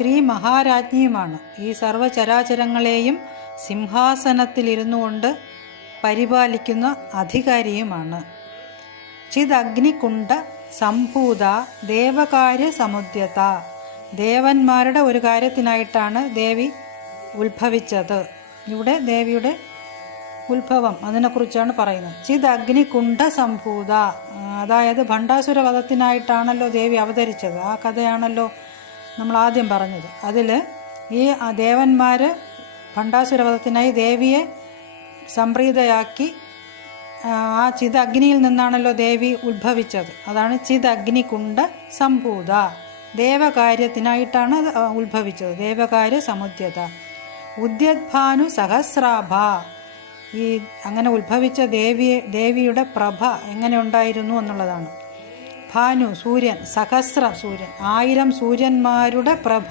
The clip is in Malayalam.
ശ്രീ മഹാരാജ്ഞിയുമാണ്. ഈ സർവചരാചരങ്ങളെയും സിംഹാസനത്തിലിരുന്നു കൊണ്ട് പരിപാലിക്കുന്ന അധികാരിയുമാണ്. ചിദഗ്നികുണ്ഡ സംഭൂത ദേവകാര്യ സമുദ്യത. ദേവന്മാരുടെ ഒരു കാര്യത്തിനായിട്ടാണ് ദേവി ഉത്ഭവിച്ചത്. ഇവിടെ ദേവിയുടെ ഉത്ഭവം അതിനെക്കുറിച്ചാണ് പറയുന്നത്. ചിദഗ്നികുണ്ഡ സംഭൂത, അതായത് ഭണ്ഡാസുര വധത്തിനായിട്ടാണല്ലോ ദേവി അവതരിച്ചത്. ആ കഥയാണല്ലോ നമ്മൾ ആദ്യം പറഞ്ഞത്. അതിൽ ഈ ദേവന്മാർ ഭണ്ഡാസുര വധത്തിനായി ദേവിയെ സംപ്രീതയാക്കി ആ ചിദഗ്നിയിൽ നിന്നാണല്ലോ ദേവി ഉത്ഭവിച്ചത്. അതാണ് ചിദഗ്നികുണ്ഡ സംഭൂത. ദേവകാര്യത്തിനായിട്ടാണ് ഉത്ഭവിച്ചത്. ദേവകാര്യ സമുദ്യത. ഉദ്യദ്ഭാനു സഹസ്രാഭ. ഈ അങ്ങനെ ഉത്ഭവിച്ച ദേവിയുടെ പ്രഭ എങ്ങനെ ഉണ്ടായിരുന്നു എന്നുള്ളതാണ്. ഭാനു സൂര്യൻ, സഹസ്ര സൂര്യൻ, 1000 സൂര്യന്മാരുടെ പ്രഭ.